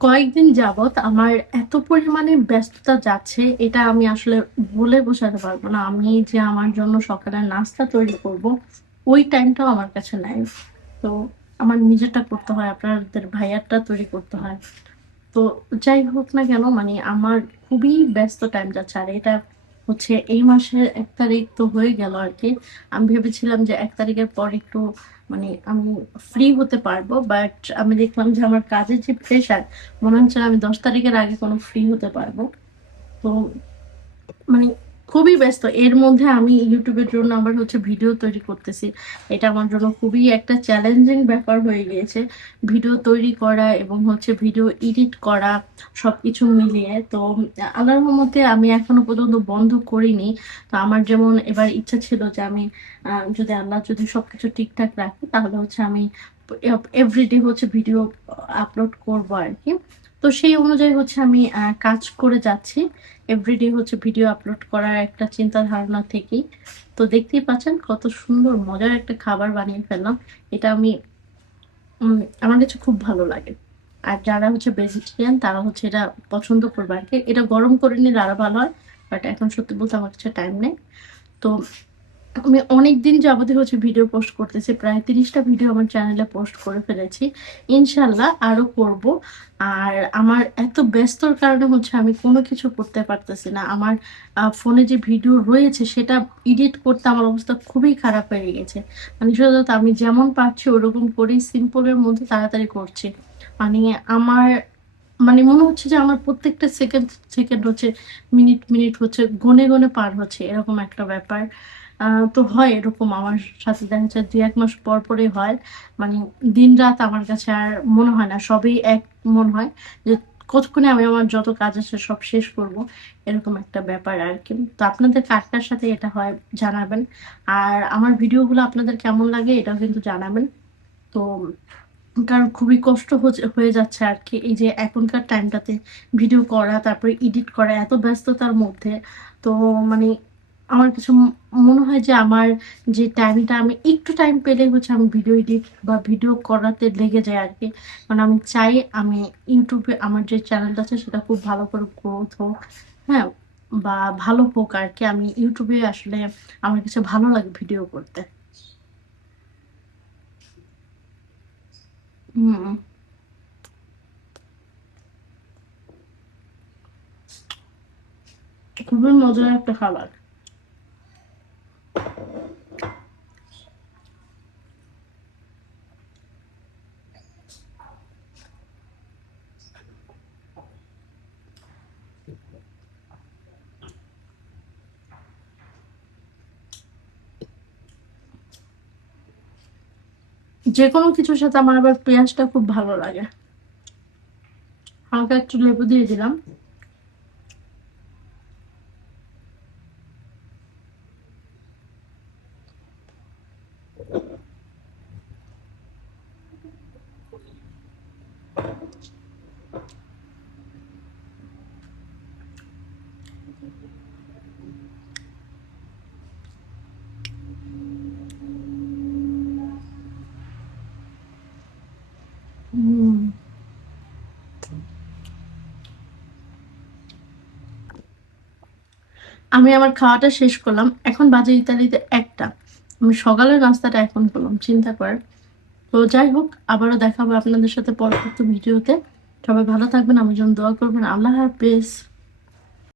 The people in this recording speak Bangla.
কয়েকদিন যাবৎ আমার এত পরিমাণে ব্যস্ততা যাচ্ছে, এটা আমি আসলে বলে বোঝাতে পারবো না। আমি যে আমার জন্য সকালের নাস্তা তৈরি করব, ওই টাইমটাও আমার কাছে নাই। তো আমার নিজেরটা করতে হয়, আপনাদের ভাইয়ারটা তৈরি করতে হয়। তো যাই হোক না কেন, মানে আমার খুবই ব্যস্ত টাইম যাচ্ছে। আর এটা হচ্ছে এই মাসের ১ তারিখ তো হয়ে গেল আরকি। আমি ভেবেছিলাম যে ১ তারিখের পর একটু মানে আমি ফ্রি হতে পারবো। বাট আমি দেখলাম যে আমার কাজের যে প্রেশার, মনে হচ্ছে না আমি ১০ তারিখের আগে কোনো ফ্রি হতে পারবো। তো মানে খুবই ব্যস্ত। এর মধ্যে আমি YouTube এর জন্য আবার হচ্ছে ভিডিও তৈরি করতেছি। এটা আমার জন্য খুবই একটা চ্যালেঞ্জিং ব্যাপার হয়ে গিয়েছে। ভিডিও তৈরি করা এবং হচ্ছে ভিডিও এডিট করা সবকিছু মিলিয়ে। তো আল্লাহর রহমতে আমি এখনো পর্যন্ত বন্ধ করিনি। তো আমার যেমন এবার ইচ্ছা ছিল যে আমি যদি আল্লাহ যদি সবকিছু ঠিকঠাক রাখে তাহলে হচ্ছে আমি এভরিডে হচ্ছে ভিডিও আপলোড করবো আরকি। তো সেই অনুযায়ী হচ্ছে আমি কাজ করে যাচ্ছি। এভরিডে হচ্ছে ভিডিও আপলোড করার একটা চিন্তা ধারণা থেকেই। তো দেখতেই পাচ্ছেন কত সুন্দর মজার একটা খাবার বানিয়ে ফেললাম। এটা আমি আমার কাছে খুব ভালো লাগে। আর যারা হচ্ছে ভেজিটেরিয়ান তারা হচ্ছে এটা পছন্দ করবে আরকি। এটা গরম করে নিলে আরো ভালো হয়। বাট এখন সত্যি বলতে আমার কাছে টাইম নেই। তো আমি অনেকদিন যাবতই হচ্ছে ভিডিও পোস্ট করতেছি। প্রায় ৩০ টা ভিডিও আমার চ্যানেলে পোস্ট করে ফেলেছি। ইনশাআল্লাহ আরো করব। আর আমার এত ব্যস্তর কারণে হচ্ছে আমি কোনো কিছু করতে পারতেছি না। আমার ফোনে যে ভিডিও রয়েছে সেটা এডিট করতে আমার অবস্থা খুবই খারাপ হয়ে গেছে। মানে সচরাচর আমি যেমন পারছি ওরকম করেই সিম্পল এর মধ্যে তাড়াতাড়ি করছি। মানে আমার মানে মনে হচ্ছে যে আমার প্রত্যেকটা সেকেন্ড, সেকেন্ড হচ্ছে মিনিট হচ্ছে গুনে, গুনে পার হচ্ছে এরকম একটা ব্যাপার। আ তো হয় এরকম আমার সাথে দেখা যায় ২-১ মাস পর পরই হয়। মানে দিন-রাত আমার কাছে আর মনে হয় না। সবই এক মনে হয় যে কতক্ষণে আমি আমার যত কাজ আছে সব শেষ করব। এরকম একটা ব্যাপার আরকি। তো আপনাদের কার, কার সাথে এটা হয় জানাবেন। আর আমার ভিডিওগুলো আপনাদের কেমন লাগে এটাও কিন্তু জানাবেন। তো কারণ খুবই কষ্ট হয়ে যাচ্ছে আরকি। এই যে এখনকার টাইমটাতে ভিডিও করা, তারপরে এডিট করা এত ব্যস্ততার মধ্যে। তো মানে আমার কাছে মনে হয় যে আমার যে টাইমটা আমি একটু টাইম পেলেই হচ্ছে আমি ভিডিও এডিট বা ভিডিও করাতে লেগে যাই আরকি। মানে আমি চাই আমি YouTube এ আমার যে চ্যানেলটা আছে সেটা খুব ভালো করে গ্রোথ হোক, হ্যাঁ? বা ভালো হোক আরকি। আমি YouTube এ আসলে আমার কাছে ভালো লাগে ভিডিও করতে। হুম, খুবই মজার একটা খাবার। যেকোনো কিছুর সাথে আমার আবার পেঁয়াজটা খুব ভালো লাগে। হালকা একটু লেবু দিয়ে দিলাম। হুম। আমি আমার খাওয়াটা শেষ করলাম। এখন বাজে ইতালিতে ১টা। আমি সকালের নাস্তাটা এখন করলাম। চিন্তা করেন। তো যাই হোক, আবারও দেখা হবে আপনাদের সাথে পরবর্তী ভিডিওতে। সবাই ভালো থাকবেন, আমার জন্য দোয়া করবেন। আল্লাহ হাফেজ।